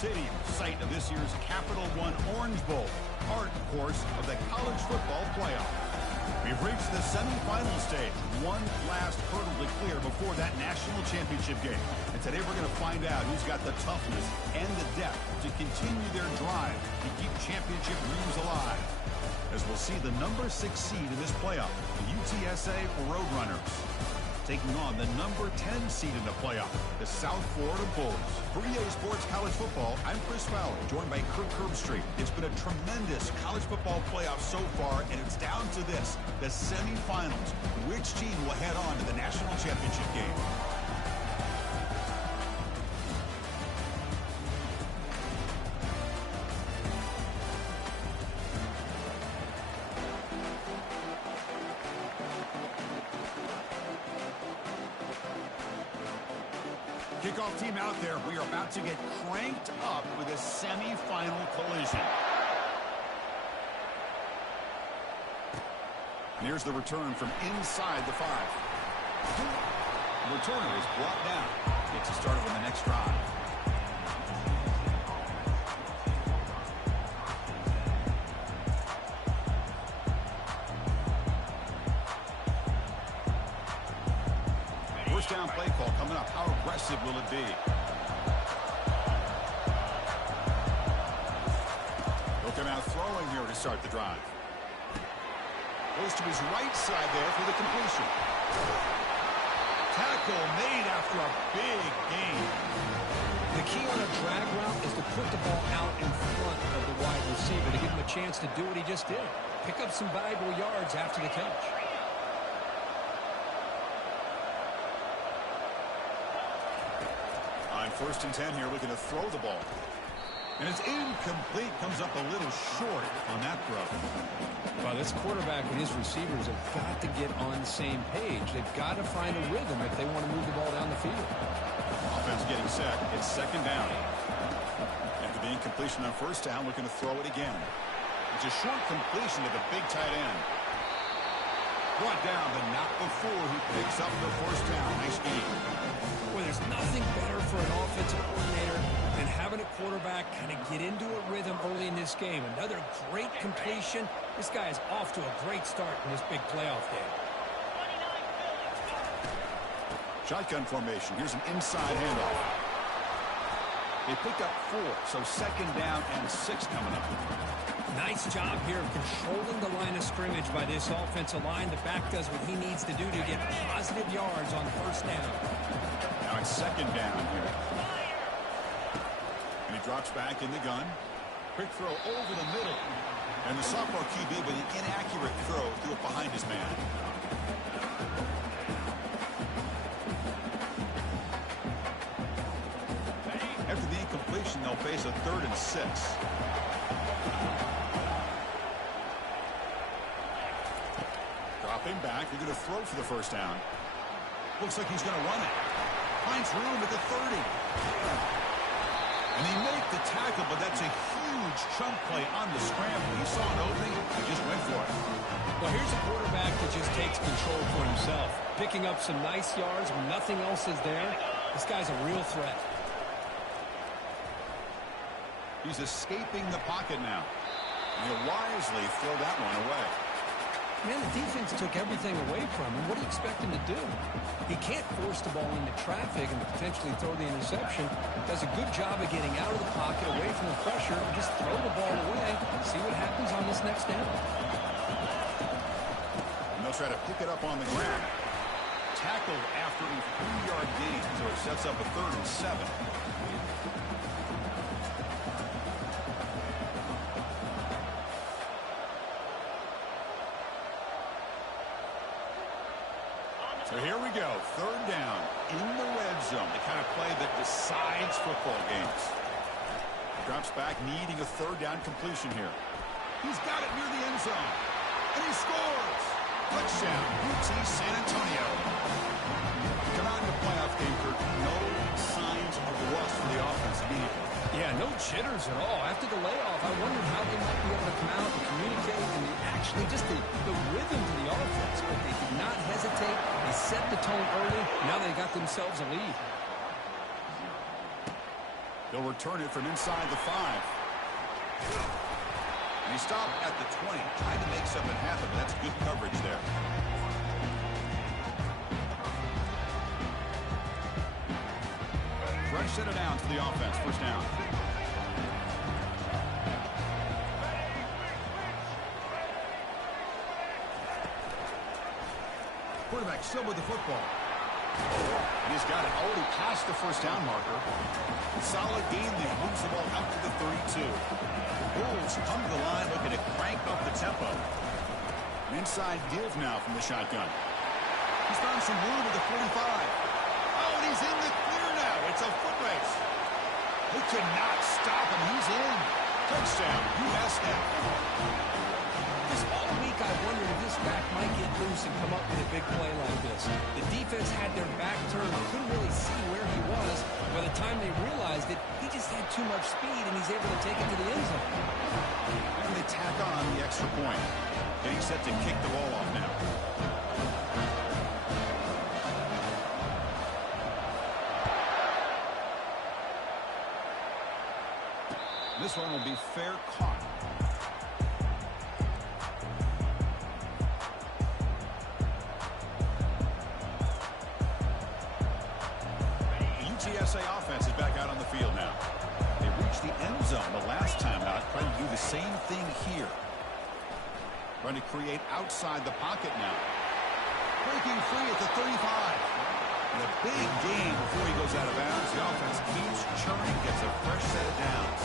City, site of this year's Capital One Orange Bowl, part, of course, of the college football playoff. We've reached the semifinal stage. One last hurdle to clear before that national championship game. And today we're going to find out who's got the toughness and the depth to continue their drive to keep championship dreams alive. As we'll see the number 6 seed in this playoff, the UTSA Roadrunners, taking on the number 10 seed in the playoff, the South Florida Bulls. For EA Sports College Football, I'm Chris Fowler, joined by Kirk Herbstreit. It's been a tremendous college football playoff so far, and it's down to this, the semifinals. Which team will head on to the national championship game? Kickoff team out there. We are about to get cranked up with a semifinal collision. And here's the return from inside the 5. The returner is brought down. Gets us started on the next drive. First down play call coming up. How aggressive will it be? He'll come out throwing here to start the drive. Goes to his right side there for the completion. Tackle made after a big gain. The key on a drag route is to put the ball out in front of the wide receiver to give him a chance to do what he just did. Pick up some valuable yards after the catch. On 1st and 10 here, looking to throw the ball. And it's incomplete. Comes up a little short on that throw. Well, this quarterback and his receivers have got to get on the same page. They've got to find a rhythm if they want to move the ball down the field. Offense getting set. It's 2nd down. After the incompletion on 1st down, looking to throw it again. It's a short completion to the big tight end. Brought down, but not before he picks up the 1st down. Nice game. Well, there's nothing better for an offensive coordinator than having a quarterback kind of get into a rhythm early in this game. Another great completion. This guy is off to a great start in this big playoff game. Shotgun formation. Here's an inside handoff. They picked up 4, so 2nd down and 6 coming up. Nice job here of controlling the line of scrimmage by this offensive line. The back does what he needs to do to get positive yards on 1st down. Now it's 2nd down here. And he drops back in the gun. Quick throw over the middle. And the sophomore QB with an inaccurate throw threw it behind his man. After the incompletion, they'll face a 3rd and 6. Dropping back. They're going to throw for the 1st down. Looks like he's going to run it. Finds room at the 30. And they make the tackle, but that's a huge chunk play on the scramble. He saw an opening. He just went for it. Well, here's a quarterback that just takes control for himself. Picking up some nice yards when nothing else is there. This guy's a real threat. He's escaping the pocket now. And he'll wisely throw that one away. Man, the defense took everything away from him. What do you expect him to do? He can't force the ball into traffic and potentially throw the interception. Does a good job of getting out of the pocket, away from the pressure, and just throw the ball away. See what happens on this next down. And they'll try to pick it up on the ground. Tackled after a 3-yard gain, so it sets up a 3rd and 7. So here we go, 3rd down in the red zone, the kind of play that decides football games. Drops back, needing a 3rd down completion here. He's got it near the end zone, and he scores! Touchdown, UT San Antonio. Come out in the playoff game, Kirk. No signs of rust for the offense immediately. Yeah, no jitters at all. After the layoff, I wondered how they might be able to come out and communicate and actually just the rhythm to the offense. But they did not hesitate. They set the tone early. Now they got themselves a lead. They'll return it from inside the 5. And he stopped at the 20, trying to make something happen, but that's good coverage there. Fresh set of downs for the offense. First down. Quarterback still with the football. And he's got it already past the first down marker. Solid gain there. Moves the ball out to the 32. The Bulls come to the line looking to crank up the tempo. An inside give now from the shotgun. He's found some room at the 45. Oh, and he's in the clear now. It's a foot race. Who cannot stop him? He's in. Touchdown, USF. This all week I wondered if this back might get loose and come up with a big play like this. The defense had their back turned. Couldn't really see where he was. By the time they realized it, he just had too much speed, and he's able to take it to the end zone. And they tack on the extra point. Getting set to kick the ball off now. This one will be fair caught. UTSA offense is back out on the field now. They reached the end zone the last time out, trying to do the same thing here. Trying to create outside the pocket now. Breaking free at the 35. And a big gain before he goes out of bounds. The offense keeps churning, gets a fresh set of downs.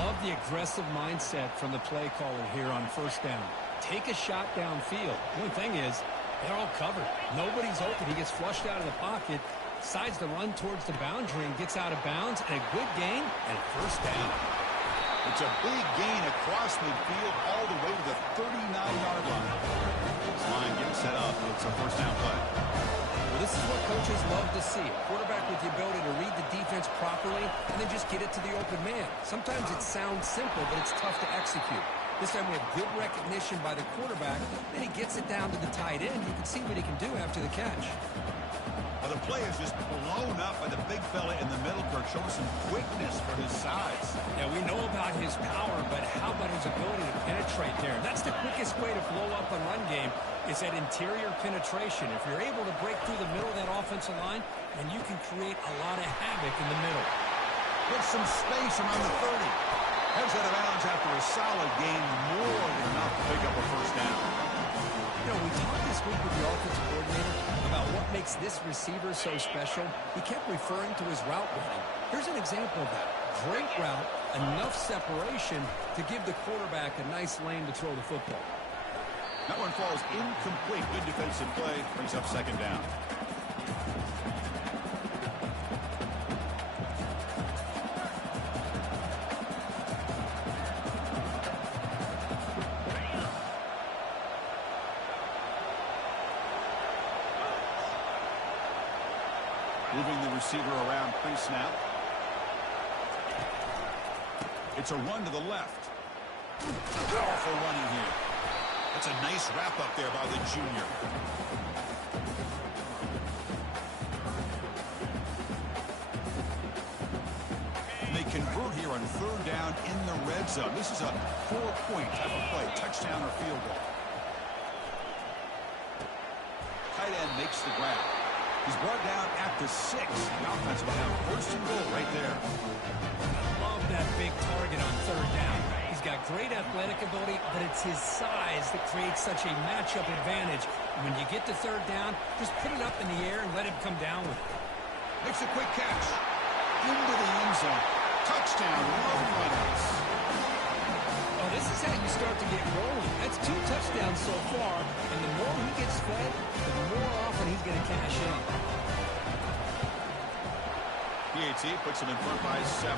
Love the aggressive mindset from the play caller here on first down. Take a shot downfield. The only thing is, they're all covered. Nobody's open. He gets flushed out of the pocket, decides to run towards the boundary and gets out of bounds, and a good gain and first down. It's a big gain across midfield all the way to the 39-yard line. This line getting set up. It's a first down play. Well, this is what coaches love to see. A quarterback with the ability to read the defense properly and then just get it to the open man. Sometimes it sounds simple, but it's tough to execute. This time we have good recognition by the quarterback, and he gets it down to the tight end. You can see what he can do after the catch. Well, the play is just blown up by the big fella in the middle, Kirk, showing some quickness for his size. Yeah, we know about his power, but how about his ability to penetrate there? That's the quickest way to blow up a run game, is that interior penetration. If you're able to break through the middle of that offensive line, then you can create a lot of havoc in the middle. Gets some space around the 30. Heads out of bounds after a solid gain, more than enough to pick up a first down. You know, we talked this week with the offensive coordinator about what makes this receiver so special. He kept referring to his route running. Here's an example of that. Great route, enough separation to give the quarterback a nice lane to throw the football. That one falls incomplete. Good defensive play. Brings up second down. Moving the receiver around pre-snap. It's a run to the left. Powerful running here. That's a nice wrap-up there by the junior. And they convert here on third down in the red zone. This is a 4-point type of play, touchdown or field goal. Tight end makes the grab. He's brought down at the 6. The offense will have first and goal right there. Love that big target on third down. He's got great athletic ability, but it's his size that creates such a matchup advantage. When you get to third down, just put it up in the air and let him come down with it. Makes a quick catch. Into the end zone. Touchdown, Road Runners. Oh, this is how you start to get rolling. That's 2 touchdowns so far, and the more he gets fed, the more often he's going to cash in. PAT puts him in front by 7.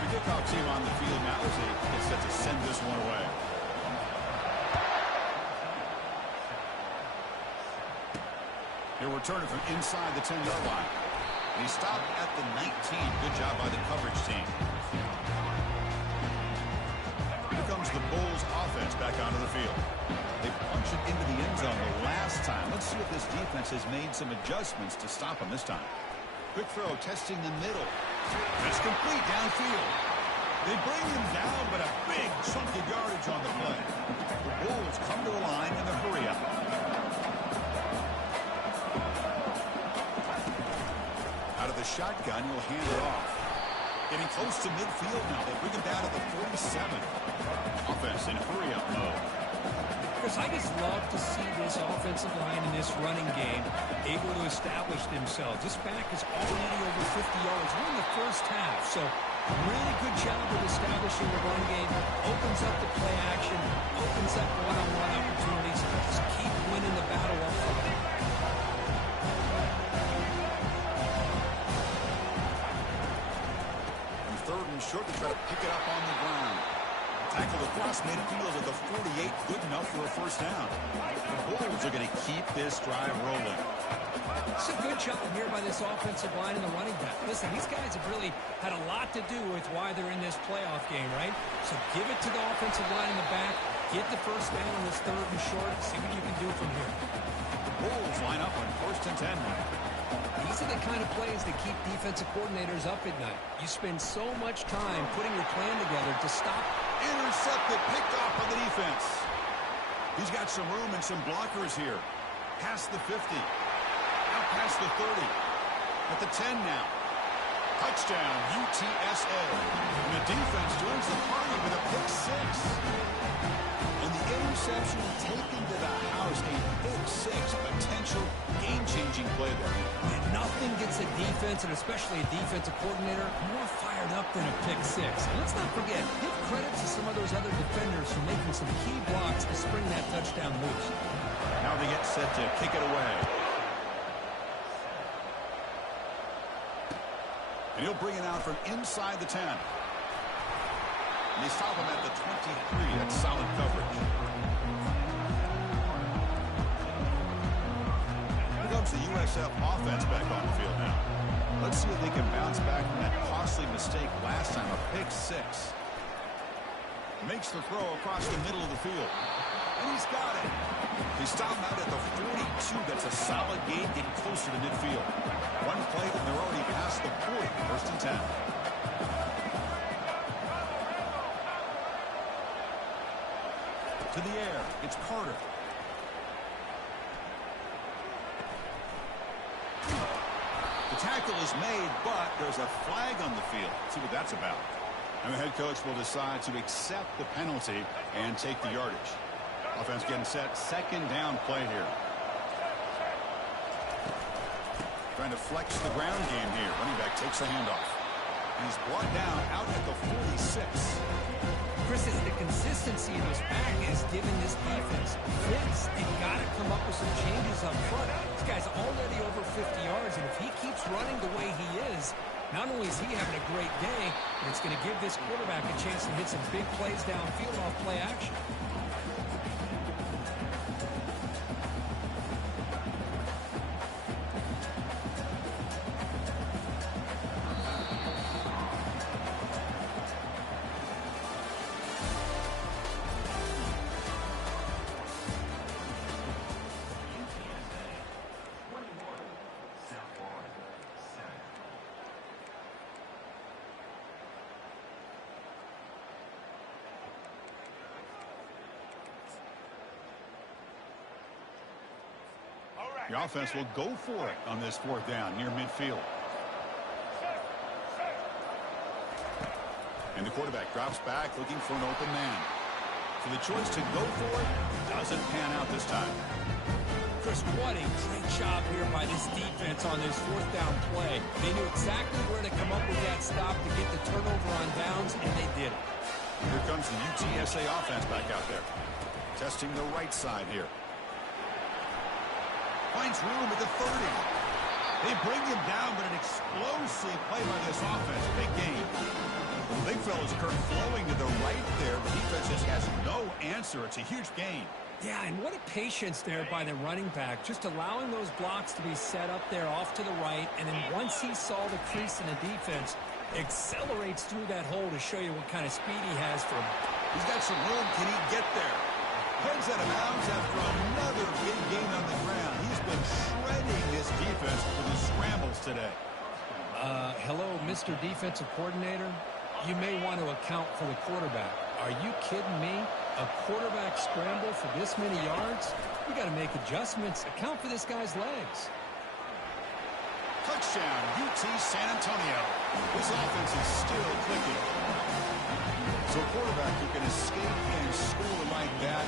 The kickoff team on the field now as they get set to send this one away. He'll return it from inside the 10-yard line. And he stopped at the 19. Good job by the coverage team. Here comes the Bulls offense back onto the field. They punched it into the end zone the last time. Let's see if this defense has made some adjustments to stop him this time. Quick throw, testing the middle. It's complete downfield. They bring him down, but a big chunk of yardage on the play. The Bulls come to the line in the hurry-up. Out of the shotgun, he'll hand it off. Getting close to midfield now. They bring him down to the 47. Offense in hurry-up mode. Chris, I just love to see this offensive line in this running game able to establish themselves. This back is already over 50 yards. We're in the first half, so really good job of establishing the run game. Opens up the play action, opens up one-on-one opportunities. Just keep winning the battle up front. And third and short to try to pick it up on the ground. Tackle across midfield at the 48, good enough for a first down. The Bulls are going to keep this drive rolling. It's a good job here by this offensive line and the running back. Listen, these guys have really had a lot to do with why they're in this playoff game, right? So give it to the offensive line in the back. Get the first down on this third and short. See what you can do from here. The Bulls line up on 1st and 10 now. These are the kind of plays that keep defensive coordinators up at night. You spend so much time putting your plan together to stop. Intercepted, picked off on the defense. He's got some room and some blockers here. Past the 50. Out past the 30. At the 10 now. Touchdown, UTSA. And the defense joins the party with a pick six. And the interception taken to the house. A pick six, potential game-changing play there. And nothing gets a defense, and especially a defensive coordinator, more fired up than a pick six. And let's not forget, give credit to some of those other defenders for making some key blocks to spring that touchdown loose. Now they get set to kick it away. And he'll bring it out from inside the 10. And they stop him at the 23. That's solid coverage. Here comes the USF offense back on the field now. Let's see if they can bounce back from that costly mistake last time, a pick six. Makes the throw across the middle of the field. And he's got it. They stop him out at the 42. That's a solid gain, getting closer to midfield. One play, and they're already past the 40. 1st and 10. To the air. It's Carter. The tackle is made, but there's a flag on the field. Let's see what that's about. And the head coach will decide to accept the penalty and take the yardage. Offense getting set. 2nd down play here. Trying to flex the ground game here. Running back takes the handoff. He's brought down out at the 46. Chris, it's the consistency in this back is giving this defense fits. They've got to come up with some changes up front. This guy's already over 50 yards, and if he keeps running the way he is, not only is he having a great day, but it's going to give this quarterback a chance to hit some big plays downfield off play action. The offense will go for it on this 4th down near midfield. And the quarterback drops back looking for an open man. So the choice to go for it doesn't pan out this time. Chris, what a great job here by this defense on this 4th down play. They knew exactly where to come up with that stop to get the turnover on downs, and they did it. Here comes the UTSA offense back out there. Testing the right side here. Finds room at the 30. They bring him down, but an explosive play by this offense. Big game. The big fella's Kirk flowing to the right there. The defense just has no answer. It's a huge gain. Yeah, and what a patience there by the running back. Just allowing those blocks to be set up there off to the right. And then once he saw the crease in the defense, accelerates through that hole to show you what kind of speed he has for him. He's got some room. Can he get there? Heads out of bounds after another big gain on the ground. He's been shredding this defense for the scrambles today. Hello, Mr. Defensive Coordinator. You may want to account for the quarterback. Are you kidding me? A quarterback scramble for this many yards? We got to make adjustments. Account for this guy's legs. Touchdown, UT San Antonio. This offense is still clicking. So a quarterback who can escape and score like that,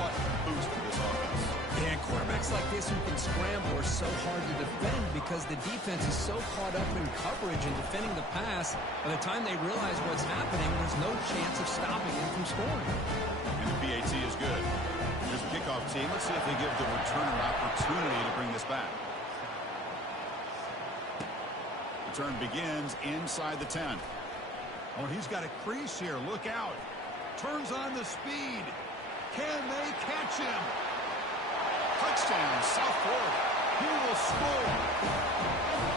what a boost for this offense. And quarterbacks like this who can scramble are so hard to defend because the defense is so caught up in coverage and defending the pass. By the time they realize what's happening, there's no chance of stopping him from scoring. And the PAT is good. Here's the kickoff team. Let's see if they give the returner opportunity to bring this back. Return begins inside the 10. Oh, he's got a crease here. Look out. Turns on the speed. Can they catch him? Touchdown, South Florida. He will score.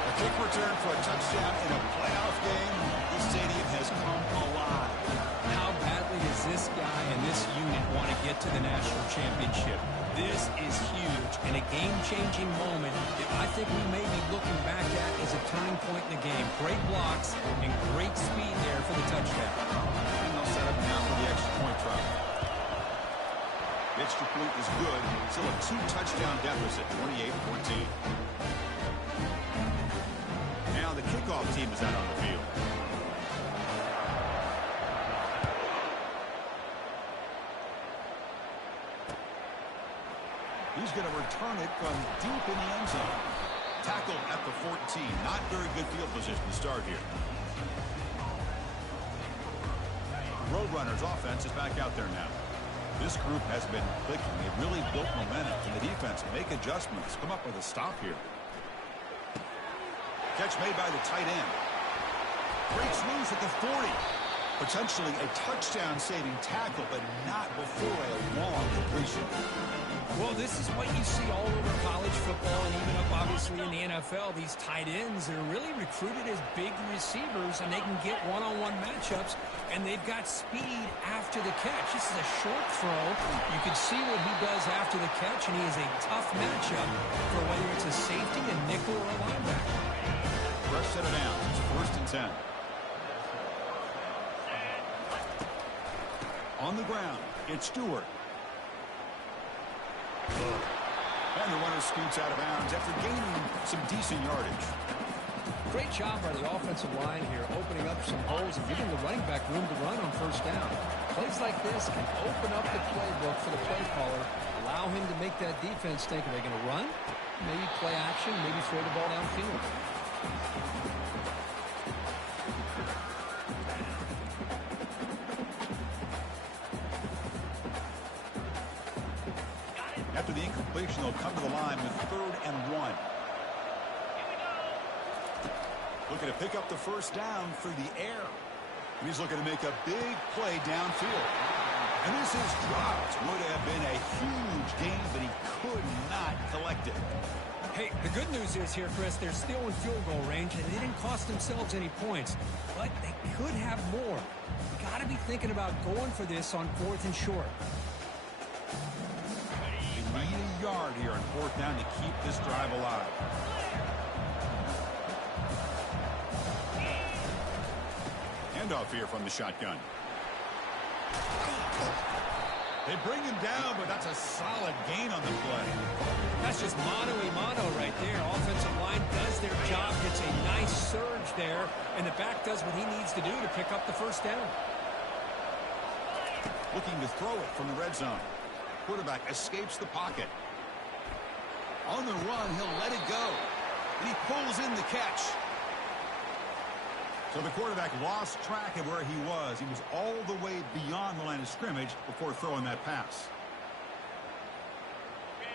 A kick return for a touchdown in a playoff game. This stadium has come alive. How badly does this guy and this unit want to get to the national championship? This is huge and a game-changing moment that I think we may be looking back at as a turning point in the game. Great blocks and great speed there for the touchdown. And they'll set up now for the extra point try. The extra point is good. Still a 2-touchdown deficit, 28-14. Now the kickoff team is out on the field. He's going to return it from deep in the end zone. Tackle at the 14. Not very good field position to start here. The Roadrunners offense is back out there now. This group has been clicking. They've really built momentum. Can the defense make adjustments? Come up with a stop here. Catch made by the tight end. Breaks loose at the 40. Potentially a touchdown-saving tackle, but not before a long completion. Well, this is what you see all over college football and even up, obviously, in the NFL. These tight ends that are really recruited as big receivers, and they can get one-on-one matchups, and they've got speed after the catch. This is a short throw. You can see what he does after the catch, and he is a tough matchup for whether it's a safety, a nickel, or a linebacker. Rush set it down. It's 1st and 10. On the ground, it's Stewart. And the runner scoots out of bounds after gaining some decent yardage. Great job by the offensive line here, opening up some holes and giving the running back room to run on 1st down. Plays like this can open up the playbook for the play caller, allow him to make that defense think, are they going to run? Maybe play action, maybe throw the ball downfield. After the incompletion, they'll come to the line with 3rd and 1. Looking to pick up the 1st down through the air. And he's looking to make a big play downfield. And this is dropped. Would have been a huge gain, but he could not collect it. Hey, the good news is here, Chris, they're still in field goal range, and they didn't cost themselves any points. But they could have more. You got to be thinking about going for this on 4th and short. Need a yard here on 4th down to keep this drive alive. Handoff here from the shotgun. They bring him down, but that's a solid gain on the play. That's just mano-a-mano right there. Offensive line does their job, gets a nice surge there, and the back does what he needs to do to pick up the 1st down. Looking to throw it from the red zone. Quarterback escapes the pocket. On the run, he'll let it go. And he pulls in the catch. So the quarterback lost track of where he was. He was all the way beyond the line of scrimmage before throwing that pass.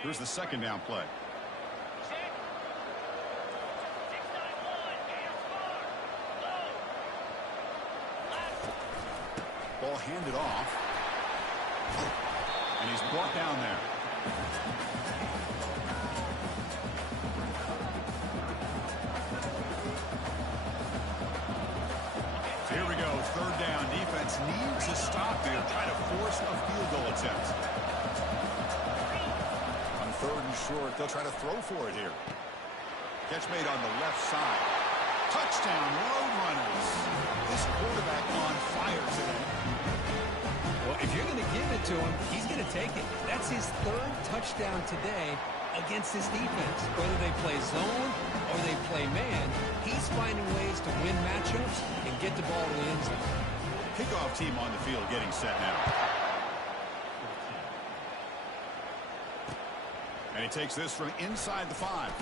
Here's the 2nd down play. Ball handed off. And he's brought down there. Here we go, 3rd down. Defense needs a stop here. Try to force a field goal attempt. On 3rd and short, they'll try to throw for it here. Catch made on the left side. Touchdown, Roadrunners. This quarterback on fire today. Well, if you're going to give it to him, he's going to take it. That's his third touchdown today against this defense. Whether they play zone or they play man, he's finding ways to win matchups and get the ball to the end zone. Kickoff team on the field getting set now. And he takes this from inside the 5.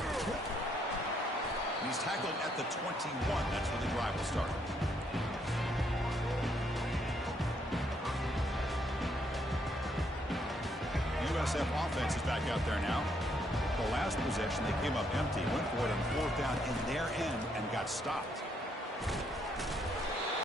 He's tackled at the 21. That's where the drive will start. USF offense is back out there now. The last possession, they came up empty, went for it on 4th down in their end and got stopped.